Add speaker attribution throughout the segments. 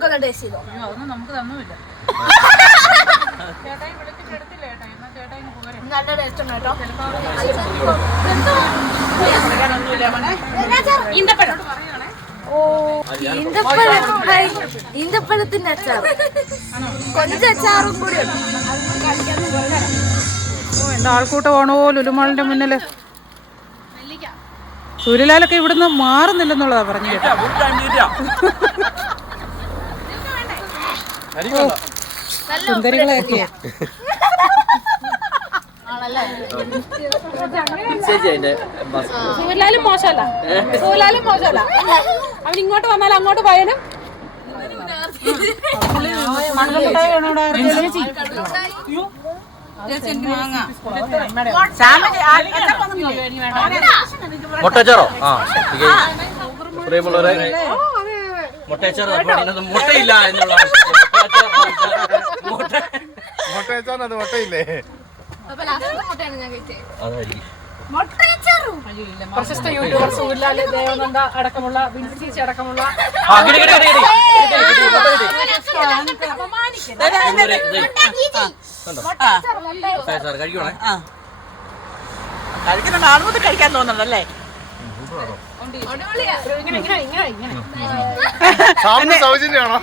Speaker 1: നമുക്കൊന്ന് ടേസ്റ്റ് ചെയ്തോ?
Speaker 2: അയ്യോ അതൊന്നും നമുക്ക് തന്നുമില്ല. ചേട്ടായി വിളിച്ചിട്ട് എടുത്തില്ല? എന്നാ ചേട്ടായി പോരെ.
Speaker 1: നല്ല ടേസ്റ്റ് ഉണ്ട് കേട്ടോ.
Speaker 2: ഈന്തപ്പഴം. പറയണേ?
Speaker 1: ഓ ഈന്തപ്പഴം ഹായ്. ഈന്തപ്പഴത്തിന്റെ അച്ചാർ കൊഞ്ച് അച്ചാറും കൂടി
Speaker 2: എന്താ ആൾക്കൂട്ടമാണോ ലുലുമാളിന്റെ മുന്നിൽ? സൂര്യലാലൊക്കെ ഇവിടുന്ന് മാറുന്നില്ലെന്നുള്ളതാ പറഞ്ഞു കേട്ടോ.
Speaker 3: ബസ്
Speaker 4: സൂര്യലാലും മോശമല്ല. സൂര്യലാലും മോശമല്ല. അവൻ ഇങ്ങോട്ട് വന്നാൽ അങ്ങോട്ട് പോയാലും.
Speaker 3: മുട്ടച്ചോറോ? ആ പ്രിയമുള്ളവരെ മുട്ടച്ചാറ് മുട്ടയില്ല എന്നുള്ള മുട്ട
Speaker 5: മുട്ടയച്ചാൻ അത് മുട്ടയില്ലേ?
Speaker 3: അതായിരിക്കും.
Speaker 4: പ്രശസ്ത യൂട്യൂബർ സൂര്യലാൽ ദേവനന്ദ അടക്കമുള്ള ബിൻസി ചേച്ചി അടക്കമുള്ള.
Speaker 3: ആ, കിട്ടി, കിട്ടി, കിട്ടി, കിട്ടി. കിട്ടി, കിട്ടി, മുട്ട കിട്ടി. ഇന്നൊരു ഇത് കണ്ടോ? മുട്ടയച്ചാറ് കഴിക്കണേ.
Speaker 6: കഴിക്കുന്ന കാണുമ്പോൾ കഴിക്കാൻ തോന്നുന്നുണ്ടല്ലേ
Speaker 4: ഇങ്ങനെ ഇങ്ങനെ ഇങ്ങനെ.
Speaker 5: സൗജന്യമാണോ?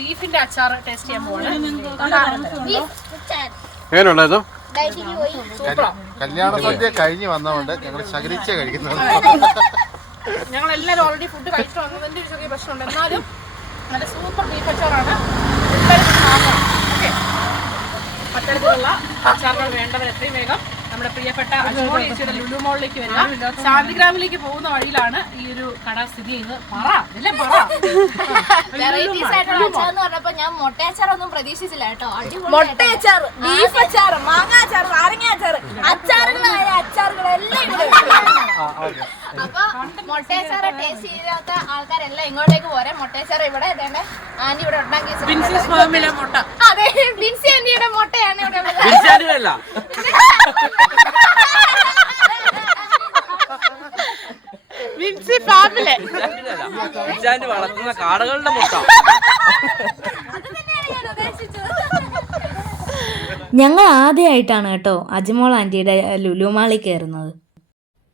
Speaker 4: ബീഫിന്റെ അച്ചാർ ടേസ്റ്റ് ചെയ്യാൻ പോവാണ്.
Speaker 5: എങ്ങനെയുണ്ടായിരുന്നു കല്യാണ സദ്യ കഴിഞ്ഞ് വന്നതുകൊണ്ട് ഞങ്ങൾ ശകരിച്ച കഴിക്കുന്നത്.
Speaker 4: ഞങ്ങൾ എല്ലാവരും ഓൾറെഡി ഫുഡ് കഴിച്ചു. വന്നതിന്റെ ഒരു ചെറിയ പ്രശ്നമുണ്ട്. എന്നാലും നല്ല സൂപ്പർ ബീഫ് അച്ചാറാണ്. പത്തരത്തിലുള്ള അച്ചാറുകൾ വേണ്ടവർ എത്രയും വേഗം നമ്മുടെ പ്രിയപ്പെട്ട അജ്മോൾ ചേച്ചിയുടെ ലുലു മോളിലേക്ക് വരിക. ശാന്തിഗ്രാമിലേക്ക് പോകുന്ന വഴിയിലാണ് ഈ ഒരു കട സ്ഥിതി ചെയ്യുന്നത്. പറ ഇതെല്ലാം പറ?
Speaker 1: വെറൈറ്റീസ് ആയിട്ടുള്ള അച്ചാർ എന്ന് പറഞ്ഞപ്പോ ഞാൻ മുട്ടയച്ചാർ ഒന്നും പ്രതീക്ഷിച്ചില്ല കേട്ടോ. മുട്ടയച്ചാർ ബീഫ് അച്ചാർ മാങ്ങ അച്ചാർ നാരങ്ങ അച്ചാർ അച്ചാറുകളായ അച്ചാറുകളെല്ലാം അപ്പൊ മുട്ടയച്ചാർ ടേസ്റ്റ് ചെയ്യാത്ത ആൾക്കാരെല്ലാം ഇങ്ങോട്ടേക്ക് പോരെ. മുട്ടയച്ചാർ ഇവിടെ ആന്റി ഇവിടെ ഉണ്ടാക്കി
Speaker 2: മുട്ട.
Speaker 1: അതെ ബിൻസി ആന്റിയുടെ മുട്ടയാണ് ഇവിടെ
Speaker 6: വിൻസി ഫാമിലെ.
Speaker 3: ബിൻസാന്റെ വളർത്തുന്ന കാടകളുടെ മുട്ട.
Speaker 7: ഞങ്ങൾ ആദ്യമായിട്ടാണ് കേട്ടോ അജ്മോൾ ആന്റിയുടെ ലുലുമാളിൽ കയറുന്നത്.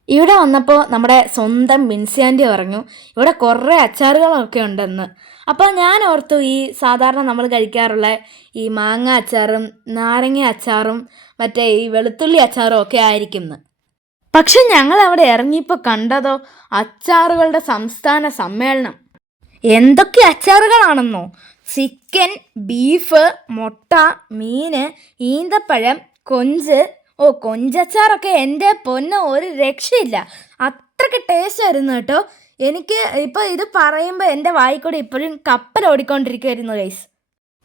Speaker 7: ഇവിടെ വന്നപ്പോൾ നമ്മുടെ സ്വന്തം ബിൻസി പറഞ്ഞു ഇവിടെ കുറേ അച്ചാറുകളൊക്കെ ഉണ്ടെന്ന്. അപ്പോൾ ഞാൻ ഓർത്തു ഈ സാധാരണ നമ്മൾ കഴിക്കാറുള്ള ഈ മാങ്ങ അച്ചാറും നാരങ്ങ അച്ചാറും മറ്റേ ഈ വെളുത്തുള്ളി അച്ചാറും ഒക്കെ ആയിരിക്കും എന്ന് പക്ഷെ ഞങ്ങൾ അവിടെ ഇറങ്ങിയപ്പോൾ കണ്ടതോ അച്ചാറുകളുടെ സംസ്ഥാന സമ്മേളനം. എന്തൊക്കെ അച്ചാറുകളാണെന്നോ? ചിക്കൻ ബീഫ് മുട്ട മീന് ഈന്തപ്പഴം കൊഞ്ച് ഓ കൊഞ്ചച്ചാറൊക്കെ എന്റെ പൊന്ന് ഒരു രക്ഷയില്ല. അത്രയ്ക്ക് ടേസ്റ്റ് ആയിരുന്നു കേട്ടോ. എനിക്ക് ഇപ്പോൾ ഇത് പറയുമ്പോൾ എന്റെ വായിക്കൂടെ ഇപ്പോഴും കപ്പൽ ഓടിക്കൊണ്ടിരിക്കുമായിരുന്നു ഗൈസ്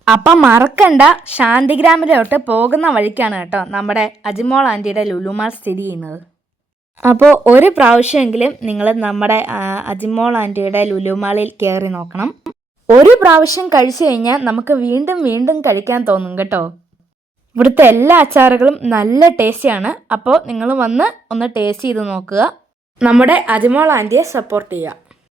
Speaker 7: അപ്പം മറക്കണ്ട ശാന്തിഗ്രാമിലോട്ട് പോകുന്ന വഴിക്കാണ് കേട്ടോ നമ്മുടെ അജിമോൾ ആന്റിയുടെ ലുലുമാൾ സ്ഥിതി ചെയ്യുന്നത്. അപ്പോൾ ഒരു പ്രാവശ്യമെങ്കിലും നിങ്ങൾ നമ്മുടെ അജിമോൾ ആന്റിയുടെ ലുലുമാളിൽ കയറി നോക്കണം. ഒരു പ്രാവശ്യം കഴിച്ചു കഴിഞ്ഞാൽ നമുക്ക് വീണ്ടും വീണ്ടും കഴിക്കാൻ തോന്നും കേട്ടോ. ഇവിടുത്തെ എല്ലാ അച്ചാറുകളും നല്ല ടേസ്റ്റിയാണ്. അപ്പോൾ നിങ്ങൾ വന്ന് ഒന്ന് ടേസ്റ്റ് ചെയ്ത് നോക്കുക. നമ്മുടെ അജിമോൾ ആന്റിയെ സപ്പോർട്ട് ചെയ്യുക.